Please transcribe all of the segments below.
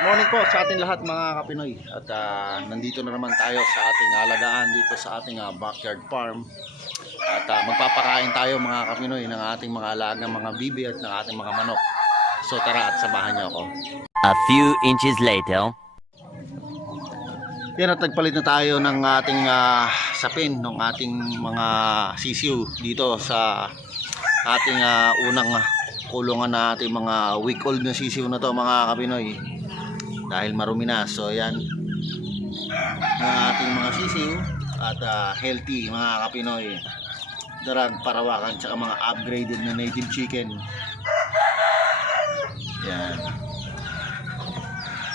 morning po sa ating lahat mga kapinoy. At ah, nandito na naman tayo sa ating alagaan dito sa ating ah, backyard farm. At ah, magpapakain tayo mga kapinoy ng ating mga alagang mga bibi at ng ating mga manok. So tara at samahan niyo ako. A few inches later. yan at nagpalit na tayo ng ating ah, sapin ng ating mga sisiw dito sa ating ah, unang kulungan na ating mga week old na sisiw na to mga kapinoy dahil marumi na. So yan ng ating mga sisiw at ah, healthy mga kapinoy. Darag parawakan tsaka mga upgraded na native chicken. Yan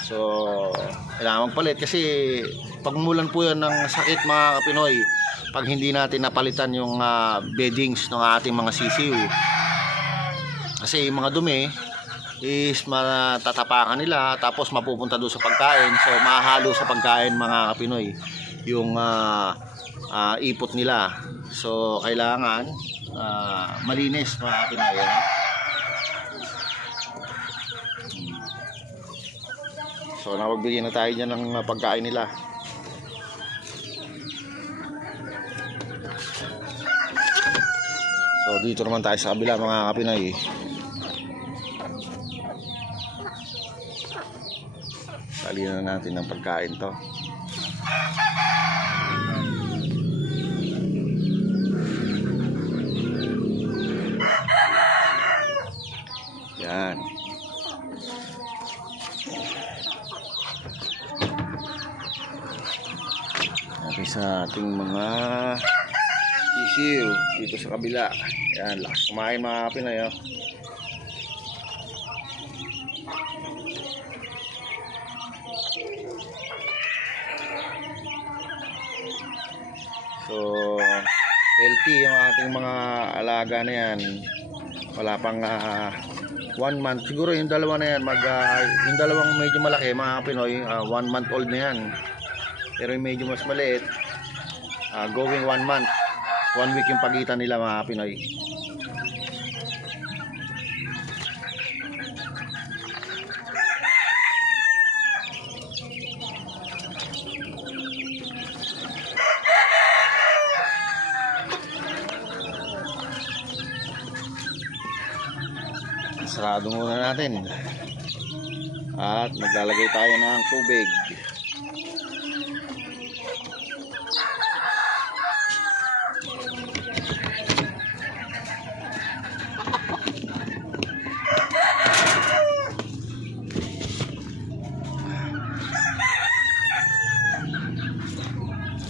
so kailangan magpalit kasi pagmulan po yan ng sakit mga kapinoy pag hindi natin napalitan yung ah, beddings ng ating mga sisiw. Kasi yung mga dumi is matatapakan nila tapos mapupunta doon sa pagkain. So mahalo sa pagkain mga kapinoy yung ah, ah, ipot nila. So kailangan ah, malinis mga kapinoy ano? so napagbigyan na tayo dyan ng pagkain nila. So dito naman tayo sa kabila mga kapinoy Salihan na natin ng pagkain to. Yan. Sabi sa ating mga sisiw dito sa kabila. Yan, lakas kumain mga Pinoy. Oh. So, healthy yung ating mga alaga na yan. Wala pang ah, one month. Siguro yung dalawa na yan, mag, ah, yung dalawang medyo malaki, mga Pinoy, ah, one month old na yan. Pero yung medyo mas maliit, ah, going one month. One week yung pagitan nila mga Pinoy. Sarado muna natin. At maglalagay tayo ng tubig.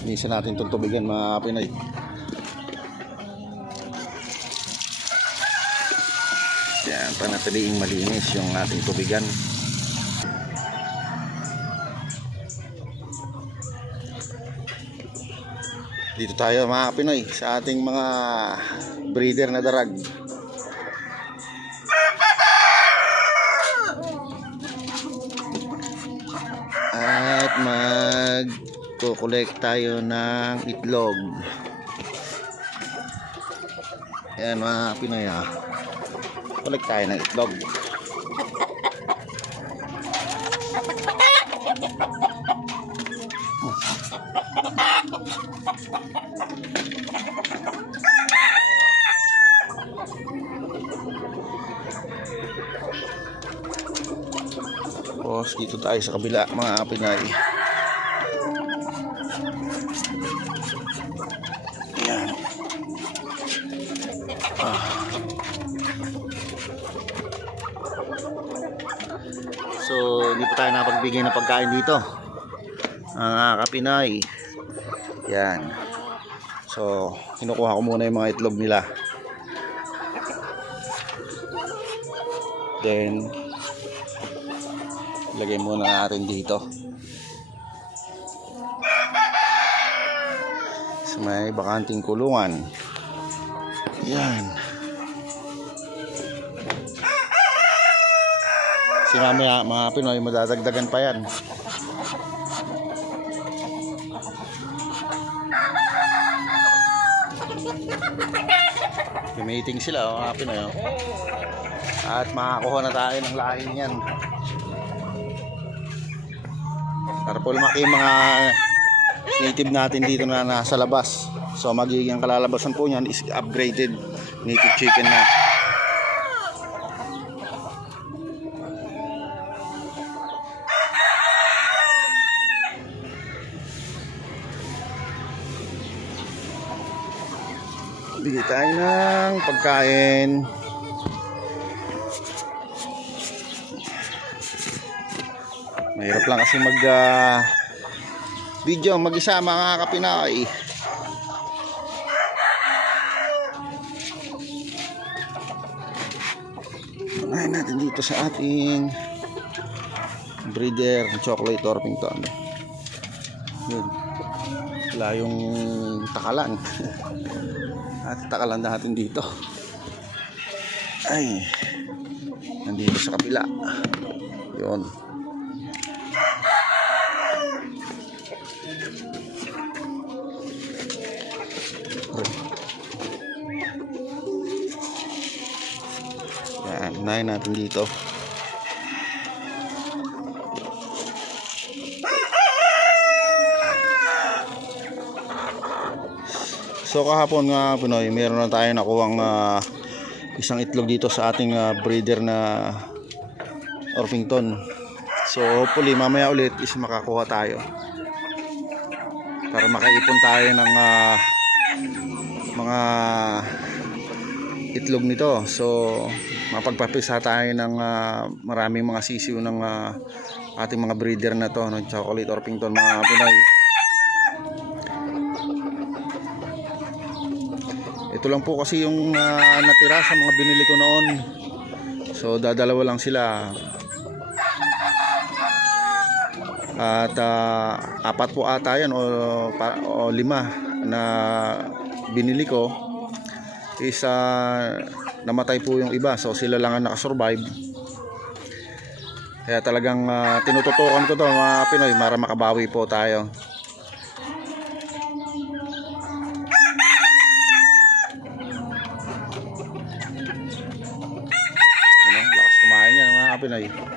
Minsan natin itong tubigan mga Pinoy. Yan, panatiliing malinis yung ating tubigan. Dito tayo mga Pinoy sa ating mga breeder na darag. At mag kukolekt tayo ng itlog. Yan mga Pinoy ah. Collect tayo ng itlog. Tapos dito tayo sa kabila mga Pinay. Yan. Pa tayo napagbigay ng pagkain dito. Mga kapinay. Yan. So, kinukuha ko muna yung mga itlog nila. Then, lagay muna natin dito. Sa may bakanting kulungan. Yan. Kasi mamaya mga Pinoy madadagdagan pa yan. Lumiting sila oh, mga Pinoy oh. At makakuha na tayo ng lahi niyan. Para po lumaki mga native natin dito na nasa labas. So magiging kalalabasan po niyan is upgraded native chicken na. Bigay tayo ng pagkain. Mahirap lang kasi mag ah, video mag-isa mga kapinay. Unahin natin dito sa ating breeder chocolate Orpington. Yun. Wala yung takalan. At takalan natin dito. Ay. Nandito sa kabila. Yun. Yan, unahin natin dito. So kahapon nga Pinoy, meron na tayo nakuwang ah, isang itlog dito sa ating ah, breeder na Orpington. So hopefully mamaya ulit is makakuha tayo. Para makaipon tayo ng ah, mga itlog nito. So mapagpapisa tayo ng ah, maraming mga sisiw ng ah, ating mga breeder na to ng chocolate Orpington mga Pinoy. Ito lang po kasi yung ah, natira sa mga binili ko noon. So dadalawa lang sila. At ah, apat po ata yan o, pa- o lima na binili ko. Isa namatay po yung iba. So sila lang ang nakasurvive. Kaya talagang ah, tinututukan ko to mga Pinoy para makabawi po tayo. Kumain yan mga Pinoy.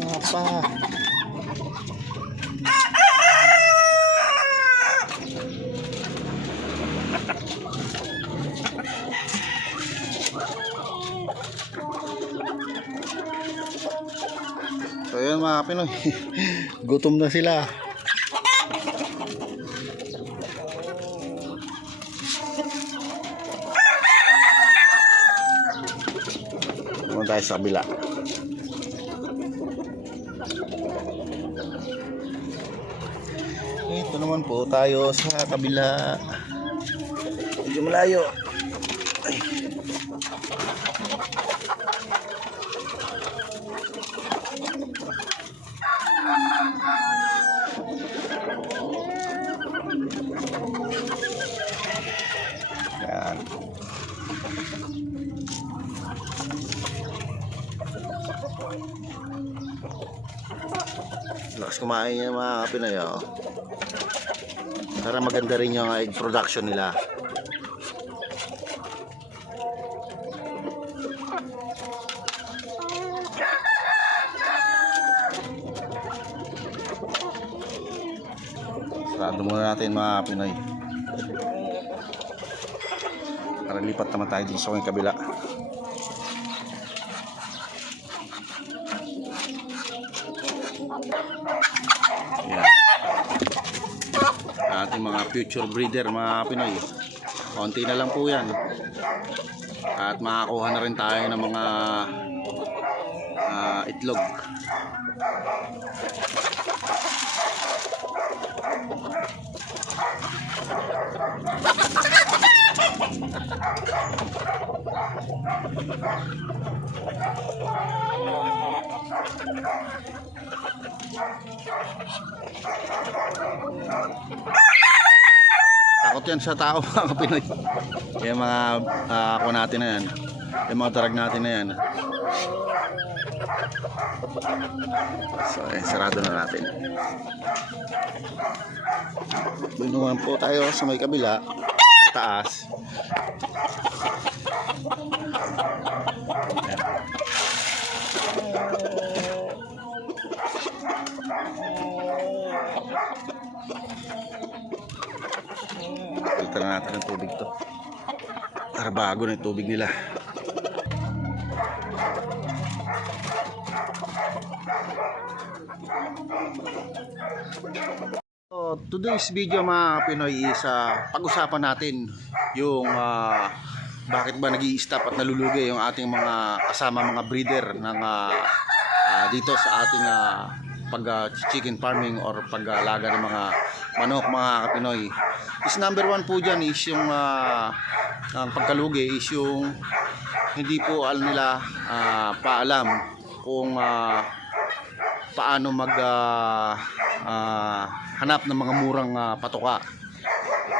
Nga pa. So yun mga Pinoy, gutom na sila. Pumunta tayo sa kabila. Ito naman po tayo sa kabila. Medyo malayo. Ay. Lakas kumain yung mga Pinoy, oh. Para maganda rin yung egg production nila. Sarado muna natin mga Pinoy. Para lipat naman tayo dito sa kabila. Yan. ating mga future breeder mga Pinoy konti na lang po yan. At makakuha na rin tayo ng mga ah, itlog. Takot yan sa tao mga Pinoy. Yung mga uh, ako natin na yan. Yung mga tarag natin na yan. So, eh, sarado na natin. Naman po tayo sa may kabila. Taas. Filter natin ang tubig to. Para bago na yung tubig nila. So, today's video mga Pinoy is ah, pag-usapan natin yung ah, bakit ba nag stop at nalulugi yung ating mga kasama mga breeder ng ah, ah, dito sa ating ah, pag ah, chicken farming or pag-alaga ng mga manok mga Pinoy. Is number one po dyan is yung ah, ang pagkalugi is yung hindi po alam nila ah, paalam kung ah, paano mag ah, ah, hanap ng mga murang ah, patoka.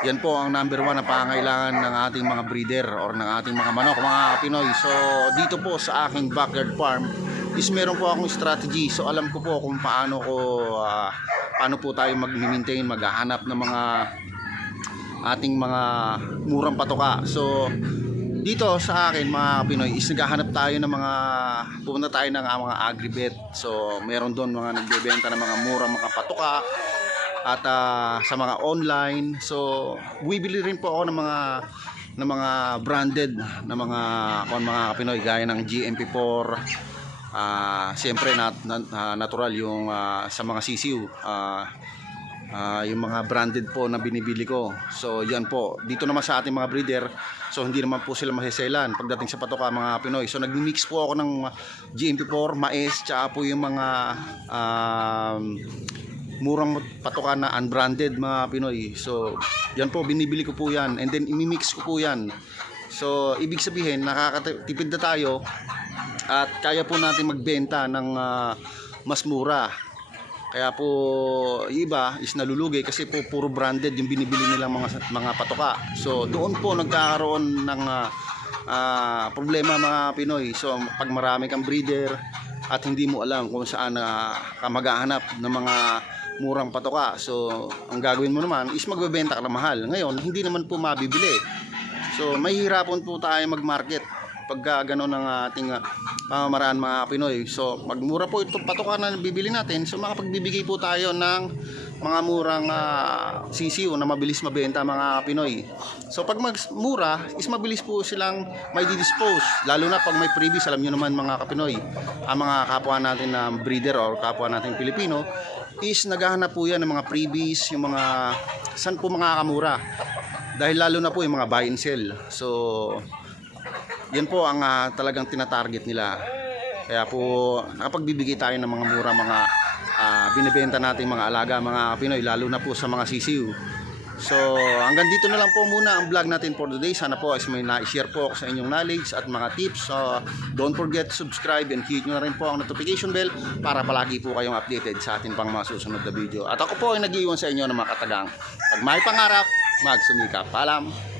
Yan po ang number one na pangailangan ng ating mga breeder or ng ating mga manok, mga Pinoy. So, dito po sa aking backyard farm is meron po akong strategy. So, alam ko po kung paano ko ah, paano po tayo mag-maintain, maghahanap ng mga ating mga murang patoka. So, dito sa akin mga Pinoy is naghahanap tayo ng mga pupunta tayo ng ah, mga agribet. So, meron doon mga nagbebenta ng mga murang mga patoka at ah, sa mga online. So, bibili rin po ako ng mga ng mga branded na mga kon mga Pinoy gaya ng GMP4 ah siyempre nat, nat- natural yung ah, sa mga CCU ah Ah, yung mga branded po na binibili ko. So, yan po. Dito naman sa ating mga breeder, so hindi naman po sila maseselan pagdating sa patoka mga Pinoy. So, nag-mix po ako ng GMP4, mais, tsaka po yung mga um, murang patoka na unbranded mga Pinoy. So, yan po, binibili ko po yan. And then, imimix ko po yan. So, ibig sabihin, nakakatipid na tayo at kaya po natin magbenta ng ah, mas mura. Kaya po iba is nalulugi kasi po puro branded yung binibili nilang mga mga patoka. So doon po nagkakaroon ng ah, ah, problema mga Pinoy. So pag marami kang breeder at hindi mo alam kung saan uh, ka maghahanap ng mga murang patoka. So ang gagawin mo naman is magbebenta ka na mahal. Ngayon hindi naman po mabibili. So mahihirapan po tayo mag-market pagka gano'n ang ating uh, pamamaraan mga Pinoy. So, magmura po itong patoka na bibili natin. So, makapagbibigay po tayo ng mga murang uh, sisiw na mabilis mabenta mga Pinoy. So, pag mas mura, is mabilis po silang may dispose. Lalo na pag may freebies, alam nyo naman mga Kapinoy, ang mga kapwa natin na breeder or kapwa natin Pilipino, is naghahanap po yan ng mga freebies, yung mga, saan po mga kamura. Dahil lalo na po yung mga buy and sell. So, yan po ang ah, talagang tinatarget nila. Kaya po nakapagbibigay tayo ng mga mura mga ah, binibenta nating mga alaga mga Pinoy lalo na po sa mga sisiw. So hanggang dito na lang po muna ang vlog natin for today. Sana po is may na-share po ako sa inyong knowledge at mga tips. So don't forget to subscribe and hit nyo na rin po ang notification bell para palagi po kayong updated sa ating pang mga susunod na video. At ako po ay nag-iwan sa inyo ng mga katagang. Pag may pangarap, magsumikap. Paalam!